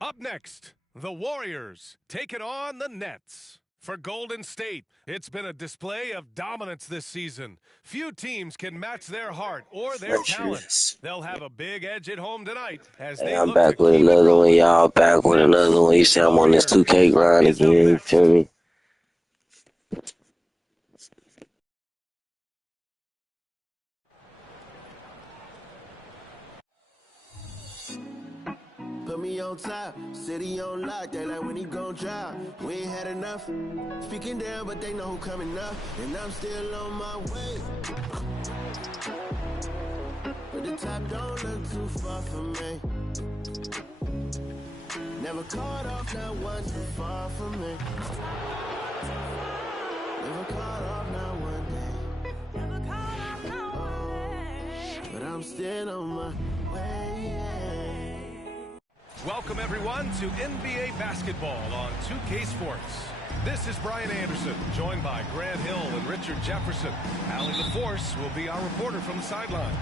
Up next, the Warriors taking on the Nets. For Golden State, it's been a display of dominance this season. Few teams can match their heart or their talent. They'll have a big edge at home tonight as they I'm look back to with keep another it one, rolling. y'all. Back with another one. You see, I'm on this 2K grind again. You feel me? Put me on top, city on lock, they like when he gon' drop. We ain't had enough, speaking down, but they know who coming up, and I'm still on my way. But the top don't look too far from me. Never caught off, not once too far from me. Never caught off, not one day. Never caught off, not one day. But I'm still on my way, yeah. Welcome, everyone, to NBA basketball on 2K Sports. This is Brian Anderson, joined by Grant Hill and Richard Jefferson. Allie LaForce will be our reporter from the sideline.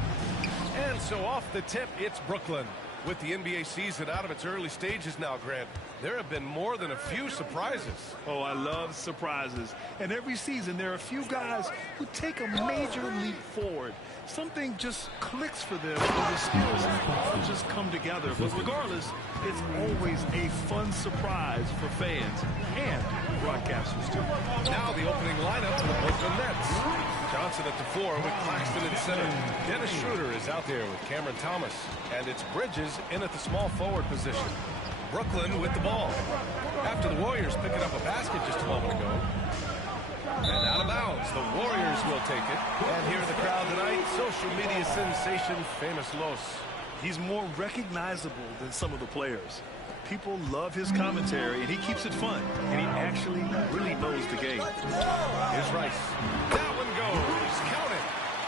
And so off the tip, it's Brooklyn. With the NBA season out of its early stages now, Grant, there have been more than a few surprises. Oh, I love surprises. And every season, there are a few guys who take a major leap forward. Something just clicks for them, and the skills all just come together. But regardless, it's always a fun surprise for fans and broadcasters, too. Now the opening lineup for the Brooklyn Nets. Johnson at the 4 with Claxton at center. Dennis Schroeder is out there with Cameron Thomas. And it's Bridges in at the small forward position. Brooklyn with the ball. After the Warriors picking up a basket just a moment ago. And out of bounds, the Warriors will take it. And here in the crowd tonight, social media sensation Famous Los. He's more recognizable than some of the players. People love his commentary, and he keeps it fun. And he actually really knows the game. Here's Rice. That one goes. Count it.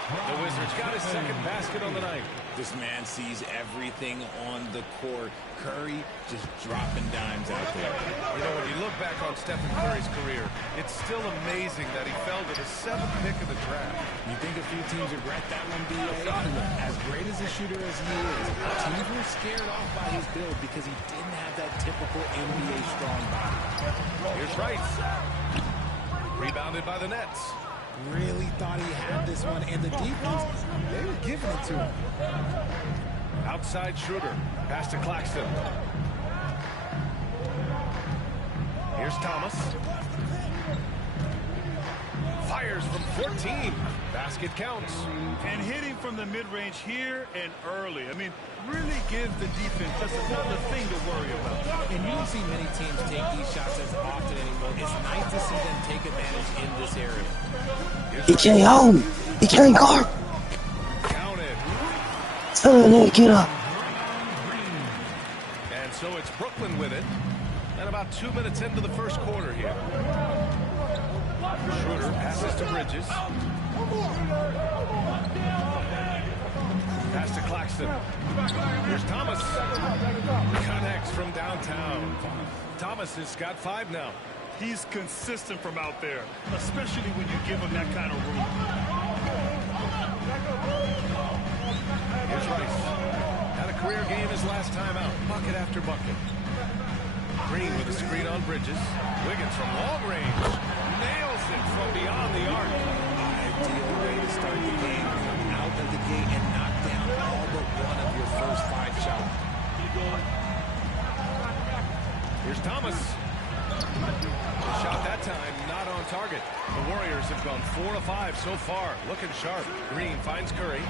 The Wizards got his second basket on the night. This man sees everything on the court. Curry just dropping dimes out there. You know, when you look back on Stephen Curry's career, it's still amazing that he fell to the 7th pick of the draft. You think a few teams regret that one, B.A.? As great as a shooter as he is, teams were scared off by his build because he didn't have that typical NBA strong body. Here's Rice. Rebounded by the Nets. Really thought he had this one, and the defense, they were giving it to him. Outside Schroeder. Pass to Claxton. Here's Thomas. Fires from 14. Basket counts. And hitting from the mid-range here and early. I mean, really give the defense just another thing to worry about. And you don't see many teams take these shots as often anymore. It's nice to see them take advantage in this area. He can't hold. He can't guard. Count it. Tell him to get up. And so it's Brooklyn with it. And about 2 minutes into the first quarter here. Schroeder passes to Bridges. Pass to Claxton. Here's Thomas. Connects from downtown. Thomas has got 5 now. He's consistent from out there, especially when you give him that kind of room. Here's Rice. Had a career game his last time out. Bucket after bucket. Green with a screen on Bridges. Wiggins from long range. Nails it from beyond the arc. Ideal way to start the game. Come out of the gate and knock down all but one of your first 5 shots. Here's Thomas. Shot that time, not on target. The Warriors have gone 4 of 5 so far. Looking sharp. Green finds Curry.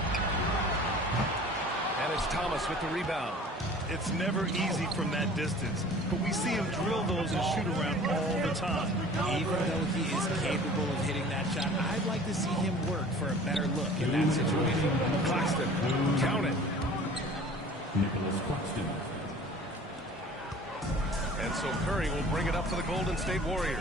And it's Thomas with the rebound. It's never easy from that distance, but we see him drill those and shoot around all the time. Even though he is capable of hitting that shot, I'd like to see him work for a better look in that situation. Claxton, count it. Nicholas Claxton. And so Curry will bring it up for the Golden State Warriors.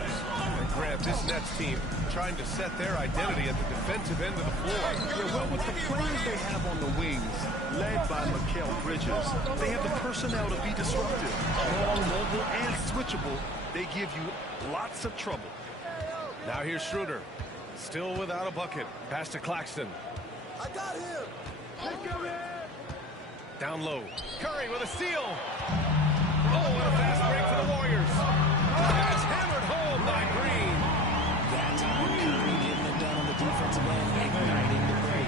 And Grant, this Nets team trying to set their identity at the defensive end of the floor. Yeah, well, with the players they have on the wings, led by Mikal Bridges, they have the personnel to be disruptive. Long, mobile, and switchable. They give you lots of trouble. Now here's Schroeder. Still without a bucket. Pass to Claxton. I got him. Down low. Curry with a steal. Oh, what a fast break for the Warriors. And it's hammered home by Green. That time, Curry getting it done on the defensive end, igniting the break.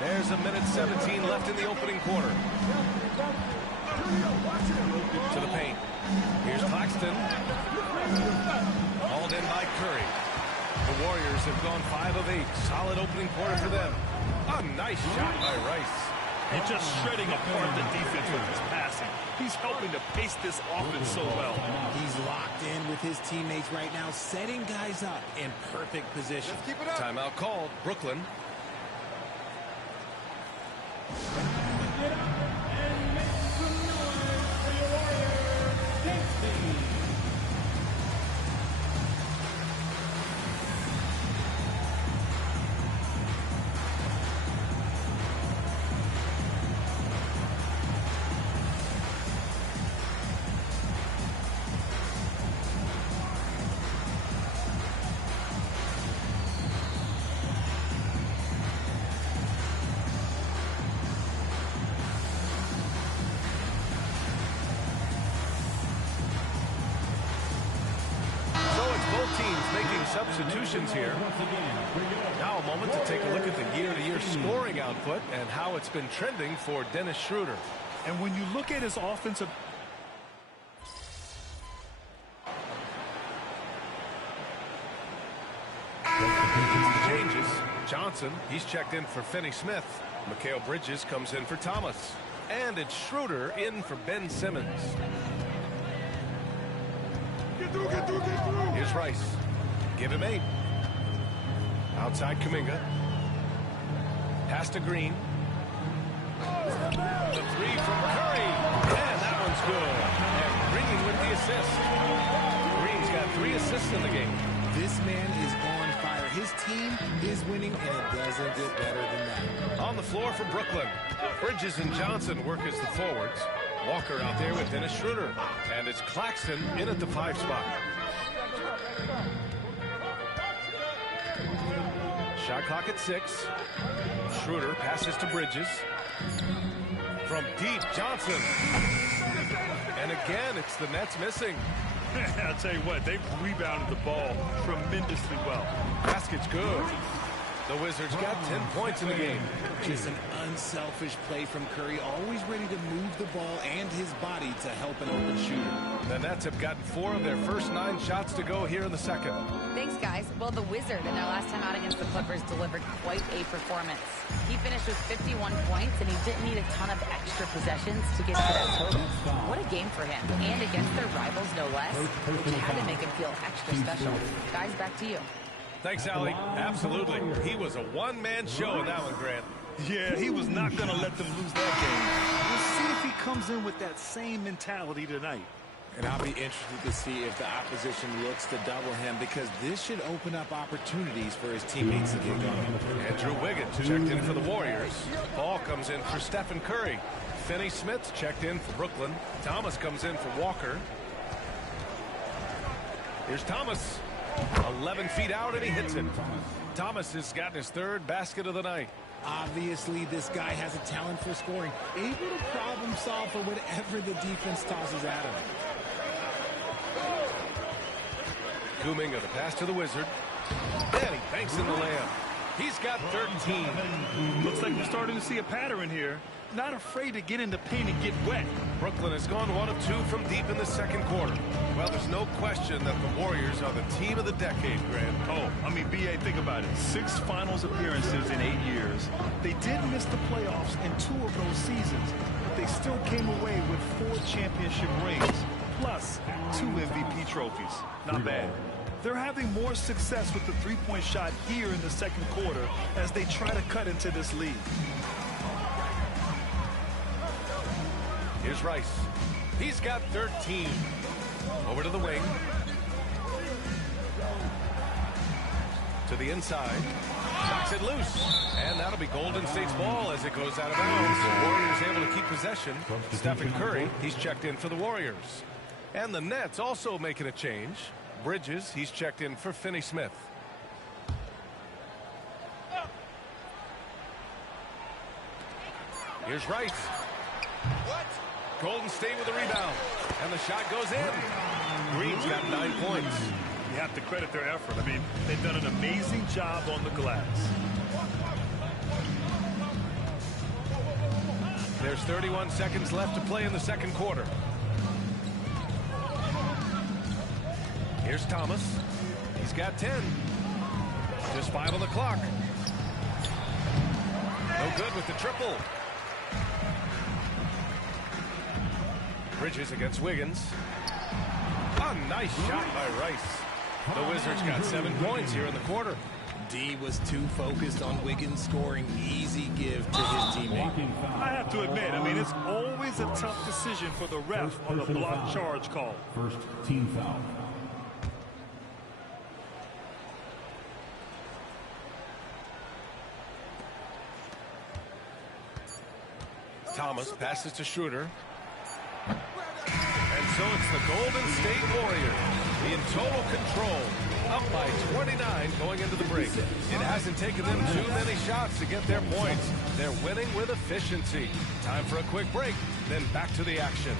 There's a minute 17 left in the opening quarter. To the paint. Here's Claxton. Hauled in by Curry. The Warriors have gone 5 of 8. Solid opening quarter for them. A nice shot by Rice. He's just shredding apart the defense with his passing. He's helping to pace this offense so well. He's locked in with his teammates right now, setting guys up in perfect position. Timeout called. Brooklyn. Substitutions here. Now a moment to take a look at the year-to-year scoring output and how it's been trending for Dennis Schroeder. And when you look at his offensive... Changes. Johnson, he's checked in for Finney Smith. Mikal Bridges comes in for Thomas. And it's Schroeder in for Ben Simmons. Here's Rice. Give him 8. Outside Kuminga. Pass to Green. The 3 from Curry. And that one's good. And Green with the assist. Green's got 3 assists in the game. This man is on fire. His team is winning, and it doesn't get better than that. On the floor for Brooklyn. Bridges and Johnson work as the forwards. Walker out there with Dennis Schroeder. And it's Claxton in at the 5 spot. Shot clock at 6. Schroeder passes to Bridges. From deep, Johnson. And again, it's the Nets missing. I'll tell you what, they've rebounded the ball tremendously well. Basket's good. The Wizards got 10 points in the game. Just an unselfish play from Curry, always ready to move the ball and his body to help an open shooter. The Nets have gotten 4 of their first 9 shots to go here in the second. Thanks, guys. Well, the Wizard in their last time out against the Clippers delivered quite a performance. He finished with 51 points, and he didn't need a ton of extra possessions to get to that total. What a game for him, and against their rivals, no less, which had to make him feel extra special. Guys, back to you. Thanks, Allie. Absolutely. He was a one-man show in that one, Grant. Yeah, he was not going to let them lose that game. We'll see if he comes in with that same mentality tonight. And I'll be interested to see if the opposition looks to double him, because this should open up opportunities for his teammates to get going. Andrew Wiggins checked in for the Warriors. Ball comes in for Stephen Curry. Finney Smith checked in for Brooklyn. Thomas comes in for Walker. Here's Thomas. 11 feet out, and he hits it. Thomas has gotten his 3rd basket of the night. Obviously, this guy has a talent for scoring, able to problem solve for whatever the defense tosses at him. Kuminga, the pass to the Wizard. And he banks in the layup. He's got 13. Looks like we're starting to see a pattern here. Not afraid to get in the paint and get wet. Brooklyn has gone 1 of 2 from deep in the second quarter. Well, there's no question that the Warriors are the team of the decade, Grant. Oh, I mean, B.A., think about it. 6 finals appearances in 8 years. They did miss the playoffs in 2 of those seasons, but they still came away with 4 championship rings, plus 2 MVP trophies. Not bad. They're having more success with the three-point shot here in the second quarter as they try to cut into this lead. Here's Rice. He's got 13. Over to the wing. To the inside. Knocks it loose. And that'll be Golden State's ball as it goes out of bounds. The Warriors able to keep possession. Stephen Curry, he's checked in for the Warriors. And the Nets also making a change. Bridges, he's checked in for Finney Smith. Here's Rice. Golden State with a rebound. And the shot goes in. Green's got 9 points. You have to credit their effort. I mean, they've done an amazing job on the glass. There's 31 seconds left to play in the second quarter. Here's Thomas. He's got 10. Just 5 on the clock. No good with the triple. Bridges against Wiggins. A nice shot by Rice. The Wizards got 7 points here in the quarter. D was too focused on Wiggins scoring. Easy give to his teammate. I have to admit, I mean, it's always a tough decision for the ref on a block charge call. First team foul. Thomas passes to Schroeder. And so it's the Golden State Warriors in total control, up by 29 going into the break. It hasn't taken them too many shots to get their points. They're winning with efficiency. Time for a quick break, then back to the action.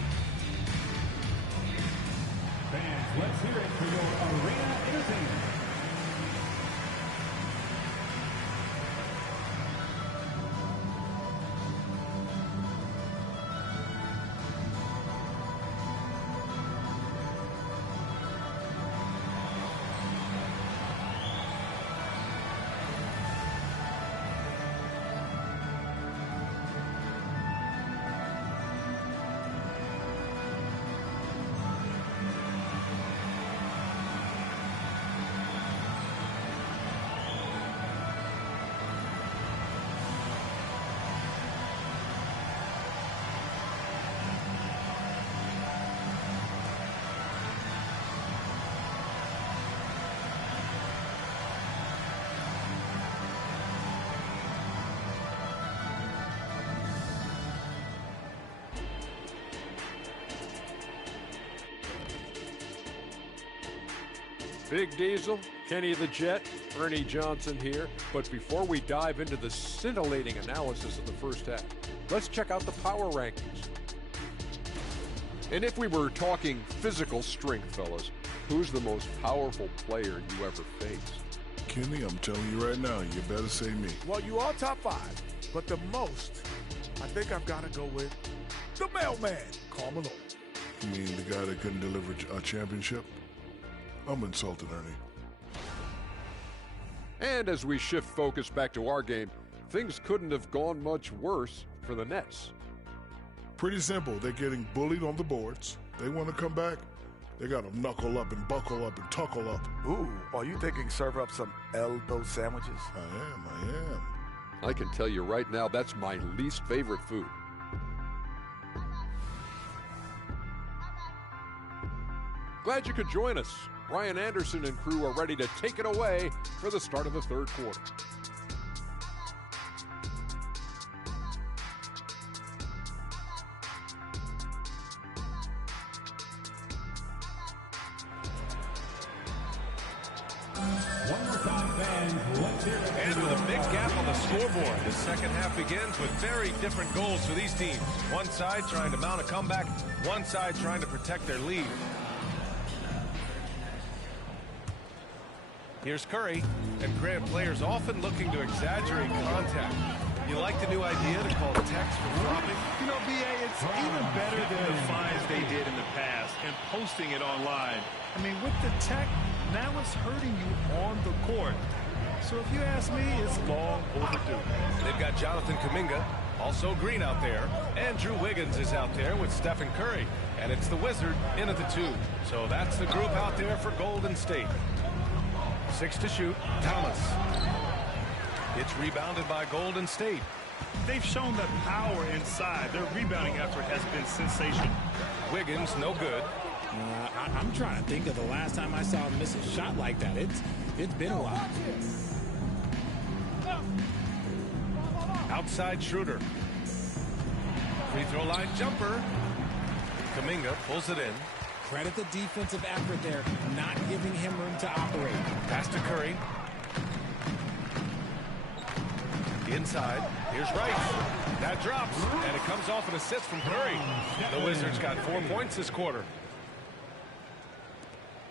Fans, let's hear it for your arena entertainment. Big Diesel, Kenny the Jet, Ernie Johnson here. But before we dive into the scintillating analysis of the first half, let's check out the power rankings. And if we were talking physical strength, fellas, who's the most powerful player you ever faced? Kenny, I'm telling you right now, you better say me. Well, you all top 5, but the most, I think I've got to go with the mailman, Karl Malone. You mean the guy that couldn't deliver a championship? I'm insulted, Ernie. And as we shift focus back to our game, things couldn't have gone much worse for the Nets. Pretty simple. They're getting bullied on the boards. They want to come back. They got to knuckle up and buckle up and tuckle up. Ooh, are you thinking serve up some elbow sandwiches? I am. I can tell you right now, that's my least favorite food. Glad you could join us. Brian Anderson and crew are ready to take it away for the start of the third quarter. And with a big gap on the scoreboard, the second half begins with very different goals for these teams. One side trying to mount a comeback, one side trying to protect their lead. Here's Curry, and Grant, players often looking to exaggerate contact. You like the new idea to call text for dropping? You know, B.A., it's even better than the fines they did in the past and posting it online. I mean, with the tech, now it's hurting you on the court. So if you ask me, it's long overdue. They've got Jonathan Kuminga, also Green out there. Andrew Wiggins is out there with Stephen Curry. And it's the Wizard in at the 2. So that's the group out there for Golden State. 6 to shoot, Thomas. It's rebounded by Golden State. They've shown that power inside. Their rebounding effort has been sensational. Wiggins, no good. I'm trying to think of the last time I saw him miss a shot like that. It's been a while. Outside Schroeder. Free throw line jumper. Kuminga pulls it in. Credit the defensive effort there, not giving him room to operate. Pass to Curry. Inside, here's Rice. That drops, and it comes off an assist from Curry. The Wizards got 4 points this quarter.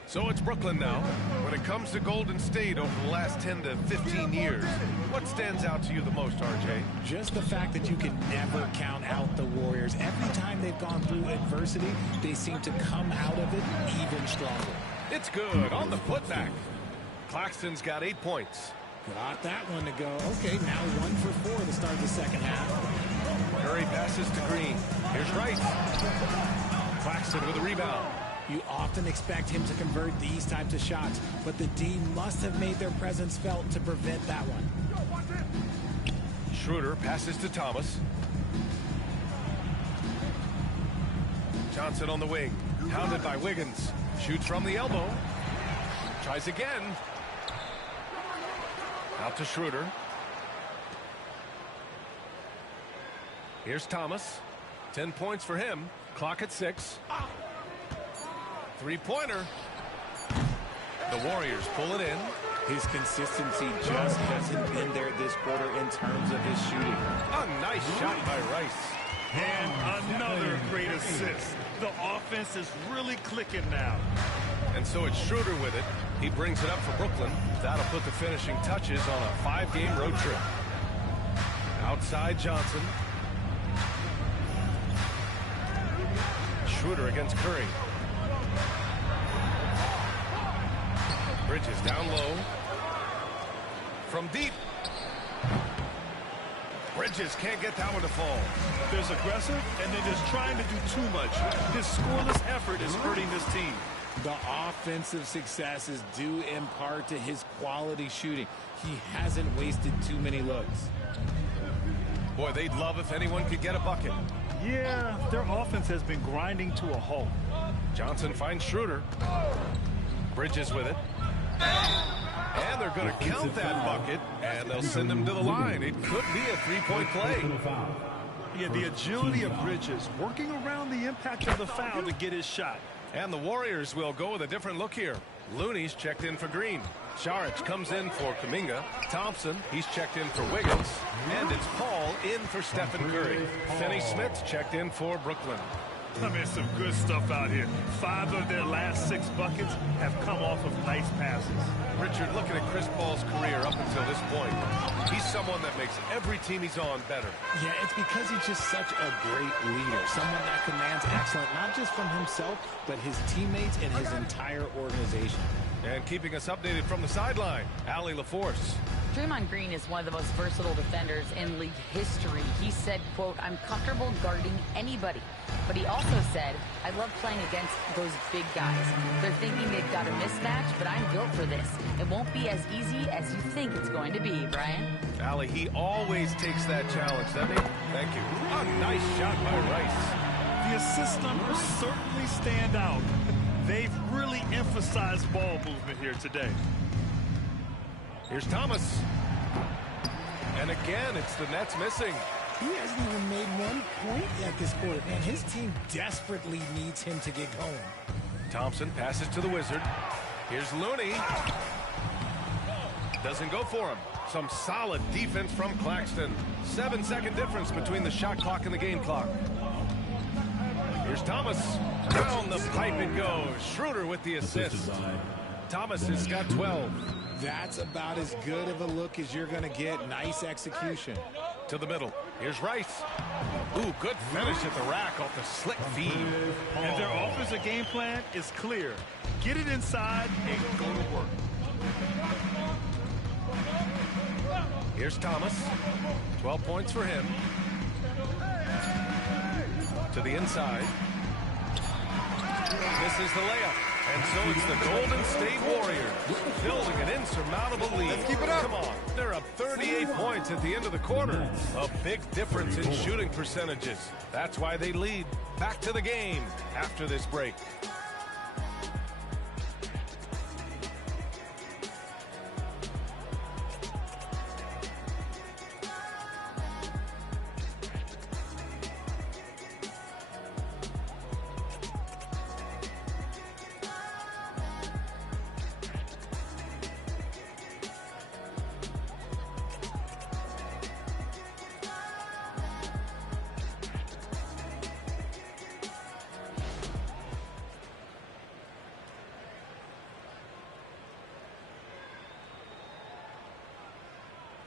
So it's Brooklyn now. When it comes to Golden State over the last 10 to 15 years, what stands out to you the most, RJ? Just the fact that you can never count out the Warriors. Every time they've gone through adversity, they seem to come out of it even stronger. It's good on the putback. Claxton's got 8 points. Got that one to go. Okay, now 1 for 4 to start the second half. Curry passes to Green. Here's Rice. Claxton with a rebound. You often expect him to convert these types of shots, but the D must have made their presence felt to prevent that one. Schroeder passes to Thomas. Johnson on the wing. Hounded by Wiggins. Shoots from the elbow. Tries again. Out to Schroeder. Here's Thomas. 10 points for him. Clock at 6. Three-pointer. The Warriors pull it in. His consistency just hasn't been there this quarter in terms of his shooting. A nice shot by Rice. And another great assist. The offense is really clicking now. And so it's Schroeder with it. He brings it up for Brooklyn. That'll put the finishing touches on a 5-game road trip. Outside Johnson. Schroeder against Curry. Bridges down low. From deep. Bridges can't get that one to fall. There's aggressive, and then there's trying to do too much. His scoreless effort is hurting this team. The offensive success is due in part to his quality shooting. He hasn't wasted too many looks. Boy, they'd love if anyone could get a bucket. Yeah, their offense has been grinding to a halt. Johnson finds Schroeder. Bridges with it. And they're going to count that bucket, and they'll send him to the line. It could be a three-point play. Yeah, the agility of Bridges, working around the impact of the foul to get his shot. And the Warriors will go with a different look here. Looney's checked in for Green. Saric comes in for Kuminga. Thompson, he's checked in for Wiggins. And it's Paul in for Stephen Curry. Finney-Smith's checked in for Brooklyn. I mean, some good stuff out here. 5 of their last 6 buckets have come off of nice passes. Richard, looking at Chris Paul's career up until this point, he's someone that makes every team he's on better. Yeah, it's because he's just such a great leader. Someone that commands excellence, not just from himself, but his teammates and his entire organization. And keeping us updated from the sideline, Allie LaForce. Draymond Green is one of the most versatile defenders in league history. He said, quote, "I'm comfortable guarding anybody." But he also said, "I love playing against those big guys. They're thinking they've got a mismatch, but I'm built for this. It won't be as easy as you think it's going to be," Brian. Allie, he always takes that challenge, doesn't he? Thank you. A nice shot by Rice. The assist numbers certainly stand out. They've really emphasized ball movement here today. Here's Thomas. And again, it's the Nets missing. He hasn't even made 1 point yet this quarter. Man, his team desperately needs him to get going. Thompson passes to the Wizard. Here's Looney. Doesn't go for him. Some solid defense from Claxton. 7-second difference between the shot clock and the game clock. Here's Thomas. Down the pipe it goes. Schroeder with the assist. Thomas has got 12. That's about as good of a look as you're going to get. Nice execution. To the middle. Here's Rice. Ooh, good finish at the rack off the slick feed. And their offensive game plan is clear. Get it inside and go to work. Here's Thomas. 12 points for him. To the inside. This is the layup. And so it's the Golden State Warriors building an insurmountable lead. Let's keep it up. Come on. They're up 38 points at the end of the quarter. A big difference in shooting percentages. That's why they lead. Back to the game after this break.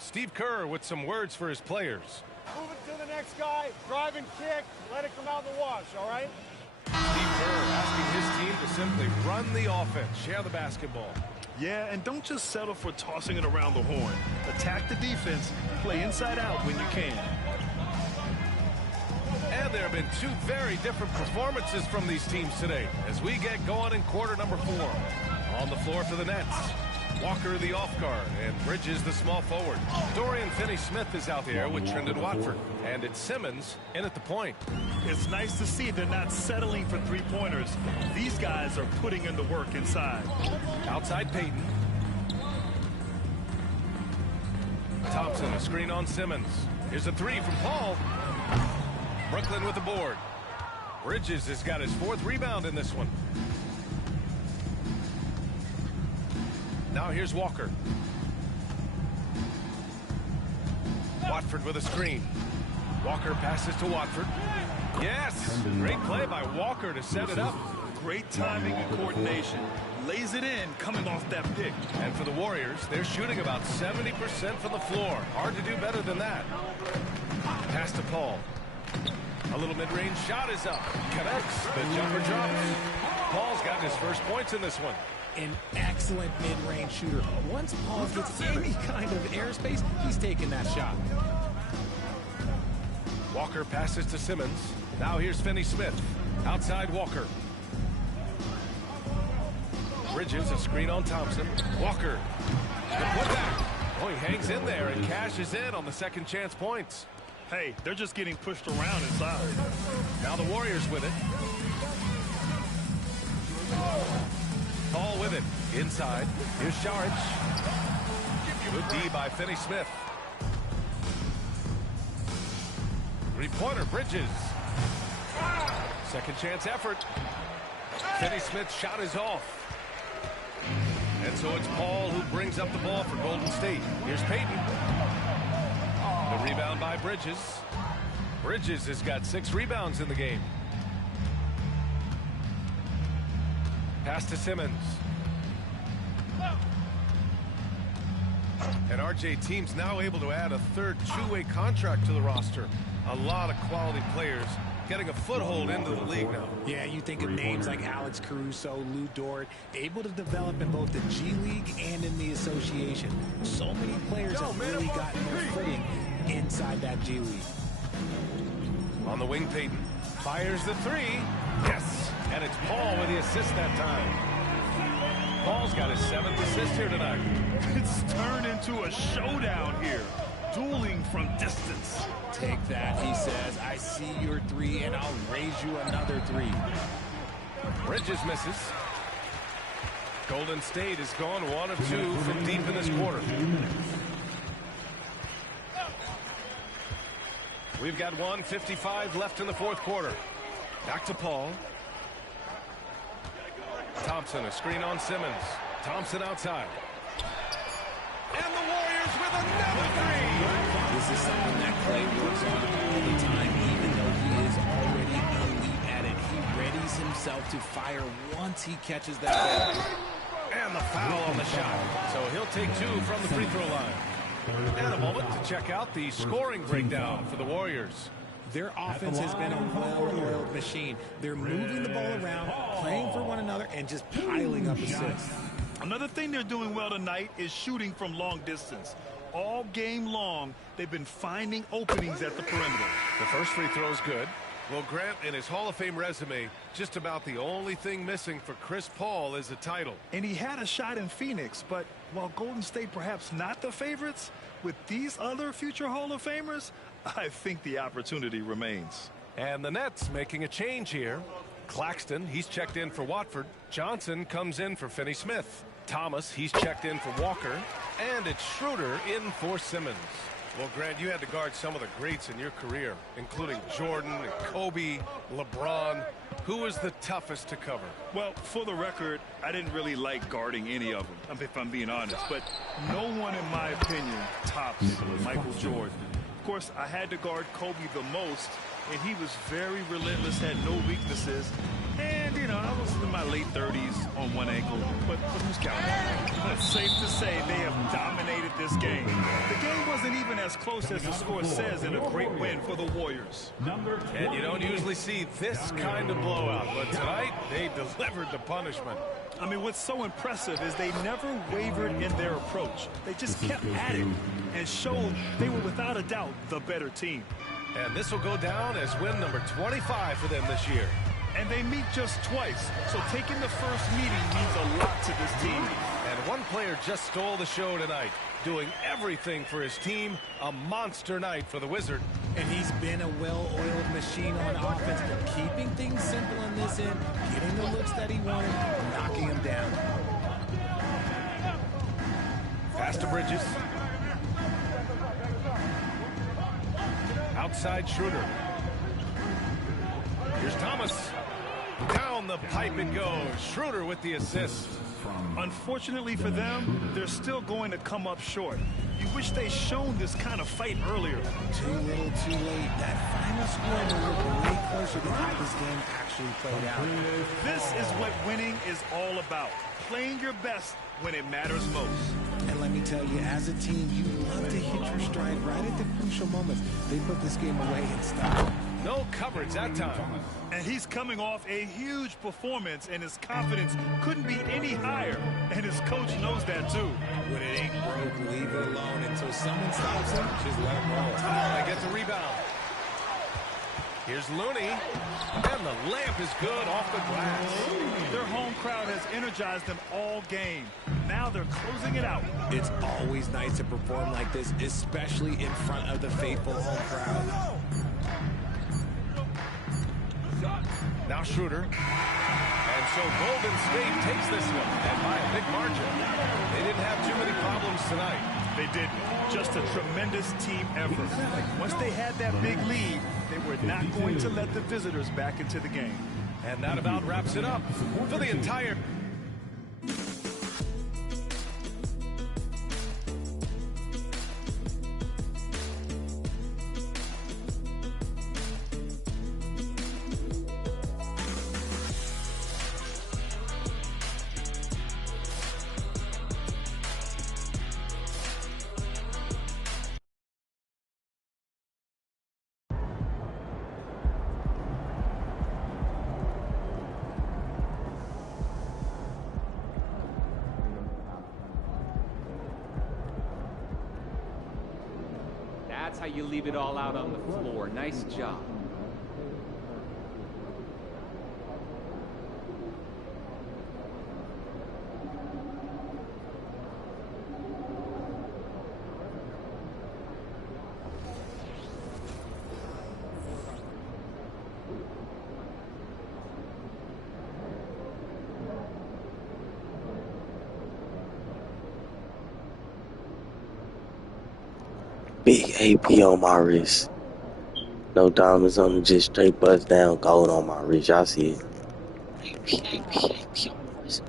Steve Kerr with some words for his players. Move it to the next guy, drive and kick, let it come out in the wash, all right? Steve Kerr asking his team to simply run the offense, share the basketball. Yeah, and don't just settle for tossing it around the horn. Attack the defense, play inside out when you can. And there have been two very different performances from these teams today as we get going in quarter number 4. On the floor for the Nets, Walker the off guard and Bridges the small forward. Dorian Finney-Smith is out there with Trendon Watford. And it's Simmons in at the point. It's nice to see they're not settling for three-pointers. These guys are putting in the work inside. Outside Payton. Thompson, a screen on Simmons. Here's a three from Paul. Brooklyn with the board. Bridges has got his 4th rebound in this one. Now here's Walker. Watford with a screen. Walker passes to Watford. Yes! Great play by Walker to set it up. Great timing and coordination. Lays it in coming off that pick. And for the Warriors, they're shooting about 70% from the floor. Hard to do better than that. Pass to Paul. A little mid-range shot is up. Connects. The jumper drops. Paul's gotten his first points in this one. An excellent mid-range shooter. Once Paul gets any kind of airspace, he's taking that shot. Walker passes to Simmons. Now here's Finney-Smith. Outside Walker. Bridges, a screen on Thompson. Walker. The putback. Oh, he hangs in there and cashes in on the second chance points. Hey, they're just getting pushed around inside. Now the Warriors with it. Paul with it. Inside. Here's Saric. Good D by Finney-Smith. Three-pointer, Bridges. Second chance effort. Finney-Smith's shot is off. And so it's Paul who brings up the ball for Golden State. Here's Payton. The rebound by Bridges. Bridges has got 6 rebounds in the game. Pass to Simmons. And RJ team's now able to add a 3rd two-way contract to the roster. A lot of quality players getting a foothold into the league now. Yeah, you think of names like Alex Caruso, Lou Dort, able to develop in both the G League and in the association. So many players have really gotten their footing inside that G League. On the wing, Payton fires the 3. Yes, and it's Paul with the assist that time. Paul's got his 7th assist here tonight. It's turned into a showdown here. Dueling from distance. Take that, he says. I see your 3, and I'll raise you another 3. Bridges misses. Golden State has gone 1 of 2 from deep in this quarter. We've got 1:55 left in the 4th quarter. Back to Paul. Thompson, a screen on Simmons. Thompson outside. And the Warriors with another 3. This is something that Clay works on all the time, even though he is already elite at it. He readies himself to fire once he catches that ball. And the foul on the shot. So he'll take 2 from the free throw line. And a moment to check out the scoring breakdown for the Warriors. Their offense has been a well-oiled machine. They're moving the ball around, playing for one another, and just piling up assists. Another thing they're doing well tonight is shooting from long distance. All game long, they've been finding openings at the perimeter. The first free throw is good. Well, Grant, in his Hall of Fame resume, just about the only thing missing for Chris Paul is a title. And he had a shot in Phoenix, but while Golden State perhaps not the favorites, with these other future Hall of Famers, I think the opportunity remains. And the Nets making a change here. Claxton, he's checked in for Watford. Johnson comes in for Finney-Smith. Thomas, he's checked in for Walker. And it's Schroeder in for Simmons. Well, Grant, you had to guard some of the greats in your career, including Jordan, and Kobe, LeBron. Who was the toughest to cover? Well, for the record, I didn't really like guarding any of them, if I'm being honest. But no one, in my opinion, tops Michael Jordan. Of course, I had to guard Kobe the most, and he was very relentless, had no weaknesses. And, you know, I was was in my late 30s on one ankle, but who's counting? It's safe to say they have dominated this game. The game wasn't even as close as the score says in a great win for the Warriors. And you don't usually see this kind of blowout, but tonight they delivered the punishment. I mean, what's so impressive is they never wavered in their approach. They just kept at it and showed they were without a doubt the better team. And this will go down as win number 25 for them this year. And they meet just twice, so taking the first meeting means a lot to this team. And one player just stole the show tonight, doing everything for his team. A monster night for the Wizard. And he's been a well-oiled machine on offense, but keeping things simple on this end, getting the looks that he wanted, knocking him down. Pass to Bridges. Outside Schroeder. Here's Thomas. Down the pipe it goes. Schroeder with the assist. Unfortunately for them, they're still going to come up short. You wish they shown this kind of fight earlier. Too little, too late. That final score will look way closer to how this game actually played out. This is what winning is all about. Playing your best when it matters most. And let me tell you, as a team, you love to hit your stride right at the crucial moments. They put this game away and stopped. No coverage that time. And he's coming off a huge performance, and his confidence couldn't be any higher. And his coach knows that, too. When it ain't broke, leave it alone until someone stops him. Just let him roll. They get the rebound. Here's Looney. And the lamp is good off the glass. Their home crowd has energized them all game. Now they're closing it out. It's always nice to perform like this, especially in front of the faithful home crowd. Now Schroeder. And so Golden State takes this one, and by a big margin. They didn't have too many problems tonight. They didn't. Just a tremendous team effort. Once they had that big lead, they were not going to let the visitors back into the game. And that about wraps it up for the entire... That's how you leave it all out on the floor. Nice job. Big AP on my wrist. No diamonds on it, just straight bust down gold on my wrist. Y'all see it? AP on my wrist.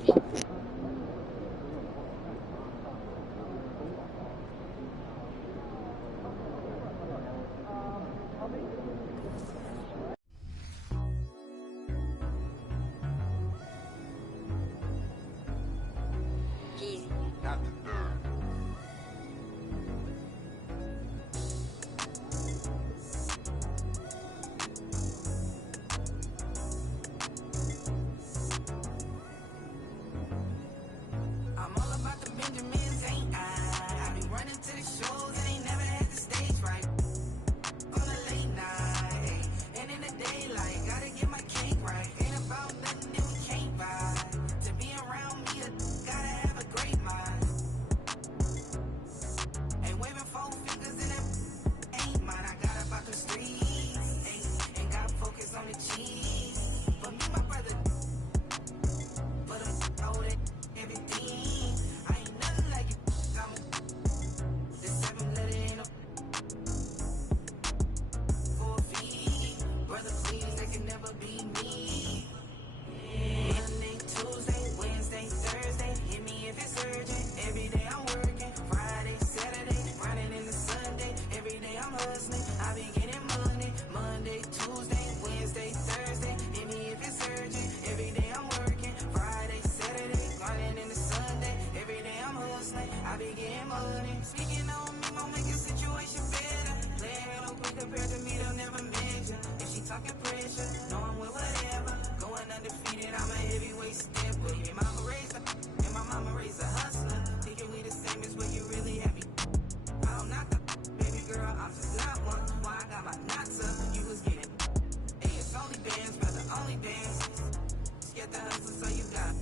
got the hustle, so you got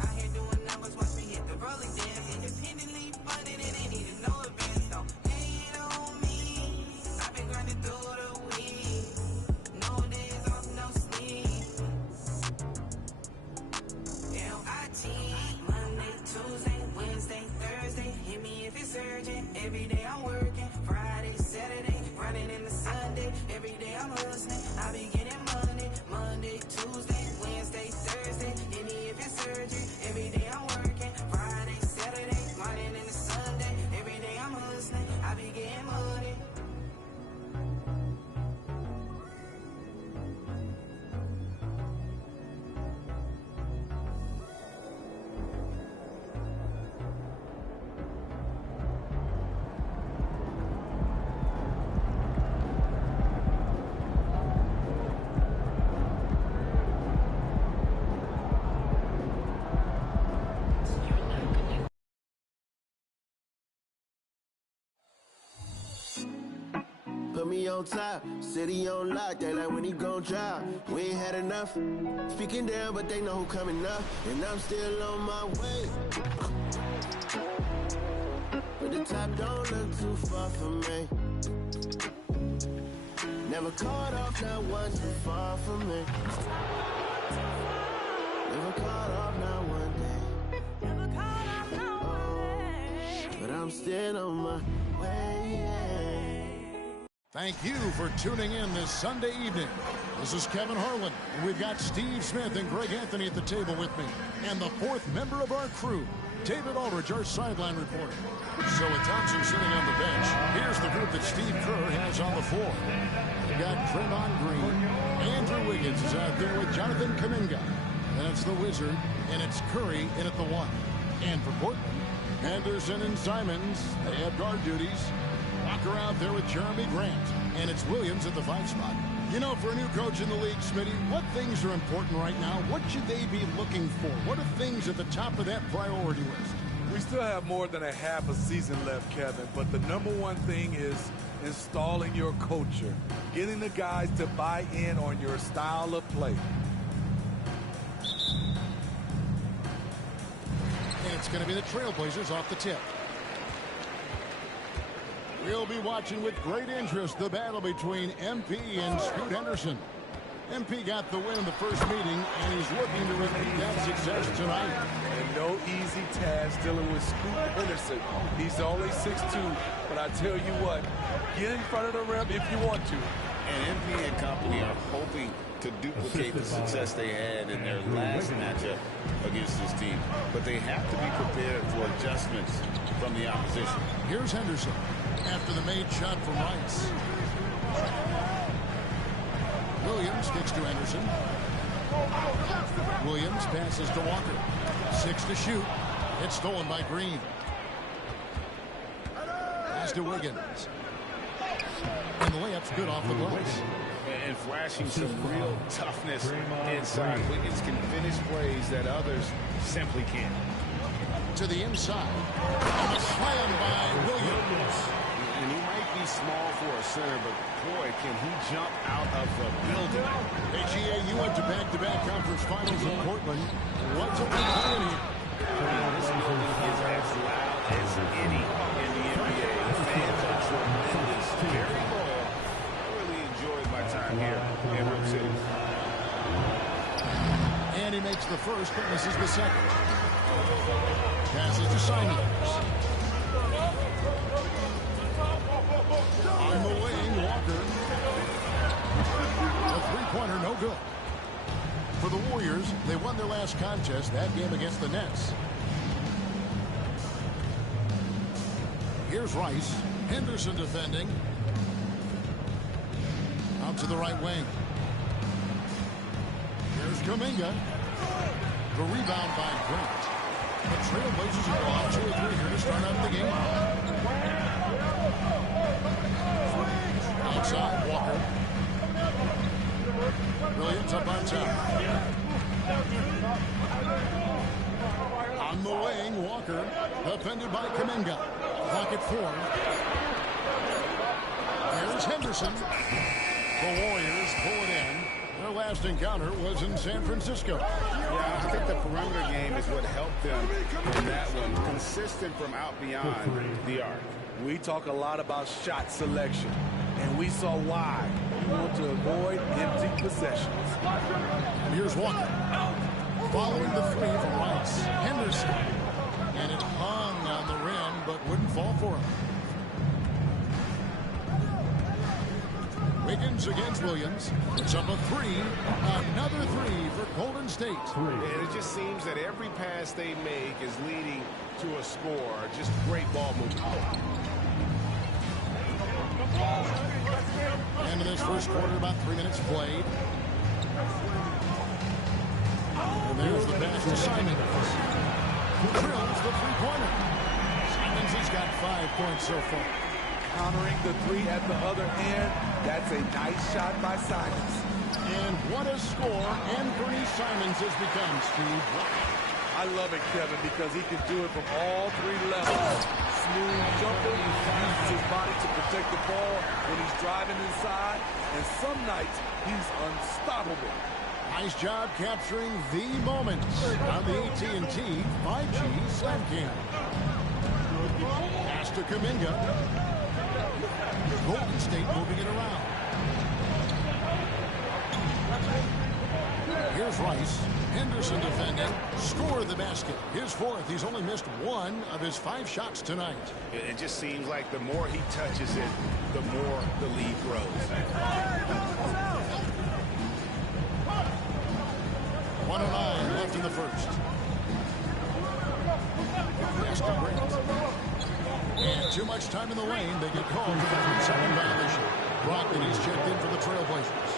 out here doing numbers, watch me hit the rolling dance. Independently funded, it ain't needed no advance. Don't hate on me. I've been grinding through the week. No days off, no sleep. LIT, Monday, Tuesday, Wednesday, Thursday. Hit me if it's urgent. Every day I'm working. Friday, Saturday, running into Sunday. Every day I'm hustling. I be getting money. Monday, Tuesday, Wednesday, Thursday. Hit me if it's urgent. Every day I'm working. Friday, Saturday, running into Sunday. Every day I'm hustling. I be getting money. Put me on top, city on lock, they like when he gon' drop. We ain't had enough, speaking down, but they know who coming up. And I'm still on my way. But the top don't look too far from me. Never caught off, not once too far from me. Never caught off, not one day. Never caught off, not one day. But I'm still on my way, yeah. Thank you for tuning in this Sunday evening. This is Kevin Harlan, and we've got Steve Smith and Greg Anthony at the table with me. And the fourth member of our crew, David Aldridge, our sideline reporter. So with Thompson sitting on the bench, here's the group that Steve Kerr has on the floor. We've got Draymond Green. Andrew Wiggins is out there with Jonathan Kuminga. And it's the Wizard, and it's Curry in at the 1. And for Portland, Henderson and Simons, they have guard duties. Walker out there with Jeremy Grant, and it's Williams at the 5 spot. You know, for a new coach in the league, Smitty, what things are important right now? What should they be looking for? What are things at the top of that priority list? We still have more than a half a season left, Kevin, but the number one thing is installing your culture, getting the guys to buy in on your style of play. And it's going to be the Trailblazers off the tip. We'll be watching with great interest the battle between MP and Scoot Henderson. MP got the win in the first meeting, and he's looking to repeat that success tonight. And no easy task dealing with Scoot Henderson. He's only 6'2", but I tell you what, get in front of the rim if you want to. And MP and company are hoping to duplicate the success they had in their last matchup against this team. But they have to be prepared for adjustments from the opposition. Here's Henderson after the made shot from Rice. Williams kicks to Henderson. Williams passes to Walker. 6 to shoot. It's stolen by Green. Pass to Wiggins. And the layup's good off the glass. And flashing some real toughness inside. Wiggins can finish plays that others simply can't. To the inside. And a slam by Williams. And he might be small for a center, but boy, can he jump out of the building. AGA, you went to back-to-back conference finals in Portland. What's it been playing here? This building is as loud as any in the NBA. The fans are tremendous, very loyal. I really enjoyed my time here in Rip City. And he makes the first, but misses the second. Passes to Simons. On the wing, Walker. A three-pointer, no good. For the Warriors, they won their last contest, that game against the Nets. Here's Rice. Henderson defending. Out to the right wing. Here's Kuminga. The rebound by Grant. The Trailblazers are off 2 or 3 here to start out the game. Outside, Walker. Williams up on top. On the wing, Walker. Defended by Kuminga. Clock at 4. Here's Henderson. The Warriors pull it in. Their last encounter was in San Francisco. Yeah, I think the perimeter game is what helped them in that one. Consistent from out beyond the arc. We talk a lot about shot selection, and we saw why. You want to avoid empty possessions. And here's one. Following the three from Rice. Henderson. And it hung on the rim, but wouldn't fall for him. Wiggins against Williams. It's up a three. Another three for Golden State. And it just seems that every pass they make is leading to a score. Just great ball movement. And in this first quarter, about 3 minutes played. And there's the pass to Simons. Drills the three-pointer. Simons has got 5 points so far. Countering the three at the other end. That's a nice shot by Simons. And what a score Anthony Simons has become, Steve. I love it, Kevin, because he can do it from all 3 levels. Smooth jumper, uses his body to protect the ball when he's driving inside, and some nights he's unstoppable. Nice job capturing the moments on the AT&T 5G Slam Cam. Pass to Kuminga. Golden State moving it around. Here's Rice. Henderson defending. Score the basket. His 4th. He's only missed 1 of his 5 shots tonight. It just seems like the more he touches it, the more the lead grows. 1:09 left in the first. Basket breaks. And too much time in the lane. They get called for the 3-second violation. Brogdon is checked in for the Trailblazers.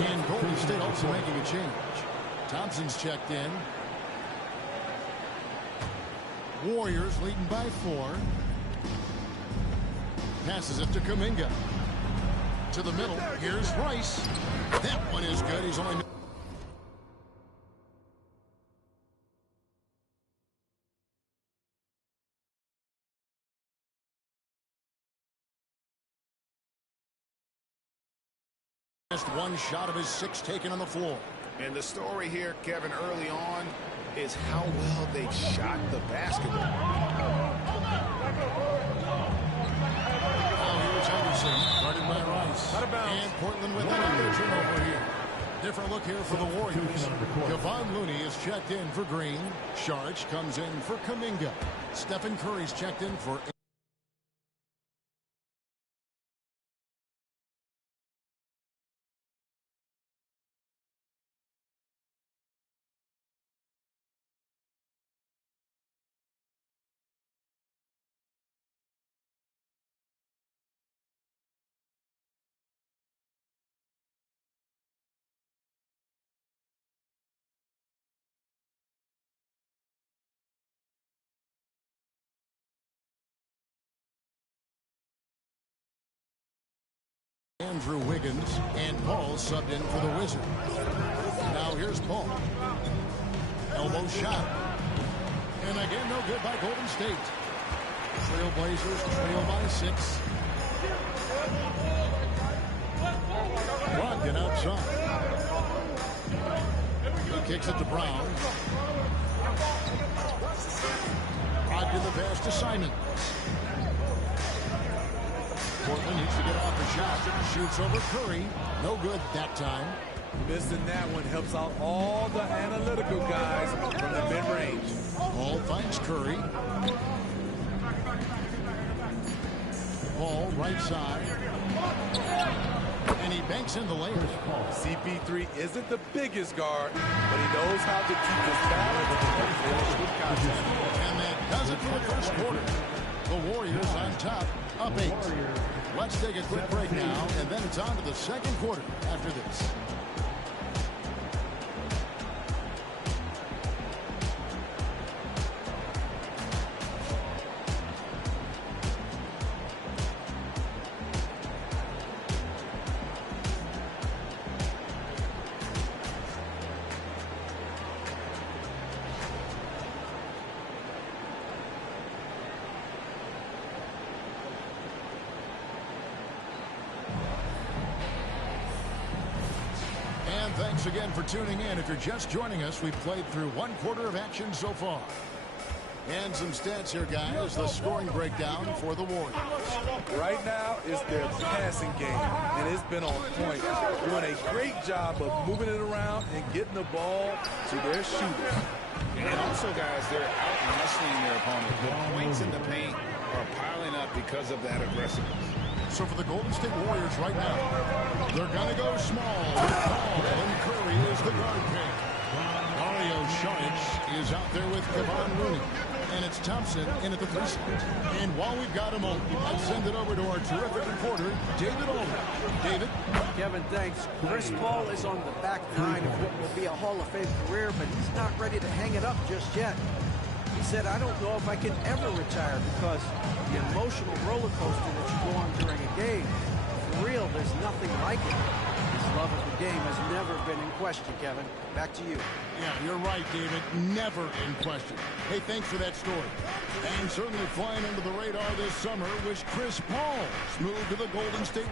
And Golden State also making a change. Thompson's checked in. Warriors leading by 4. Passes it to Kuminga. To the middle. Here's Rice. That one is good. He's only missed 1 shot of his 6 taken on the floor. And the story here, Kevin, early on is how well they've shot the basketball. Now here's Henderson, guarded by Rice. And Portland with another turnover here. Different look here for the Warriors. Kevon Looney is checked in for Green. Sharch comes in for Kuminga. Stephen Curry's checked in for Andrew Wiggins, and Paul subbed in for the Wizards. Now here's Paul. Elbow shot. And again, no good by Golden State. Trailblazers trail by 6. Brogdon outside. He kicks it to Brown. Brogdon the pass to Simons. Portland needs to get off the shot. Shoots over Curry. No good that time. Missing that one helps out all the analytical guys from the mid-range. Ball finds Curry. Ball right side. And he banks in the layup. CP3 isn't the biggest guard, but he knows how to keep his balance and finish with contact. And that does it for the first quarter. The Warriors on top, up 8. Let's take a quick break now, and then it's on to the second quarter after this. Thanks again for tuning in. If you're just joining us, we've played through one quarter of action so far. And some stats here, guys. The scoring breakdown for the Warriors. Right now, it's their passing game, and it's been on point. Doing a great job of moving it around and getting the ball to their shooters. And also, guys, they're out-hustling their opponent. The points in the paint are piling up because of that aggressiveness. So for the Golden State Warriors right now, they're going to go small. Paul and Curry is the guard pick. Dario Saric is out there with Kevon Looney. And it's Thompson in at the 3 spot. And while we've got him on, let's send it over to our terrific reporter, David Aldridge. David? Kevin, thanks. Chris Paul is on the back nine of what will be a Hall of Fame career, but he's not ready to hang it up just yet. He said, I don't know if I can ever retire because the emotional roller coaster that you go on during a game, for real, there's nothing like it. His love of the game has never been in question, Kevin. Back to you. Yeah, you're right, David. Never in question. Hey, thanks for that story. And certainly flying under the radar this summer was Chris Paul. Move to the Golden State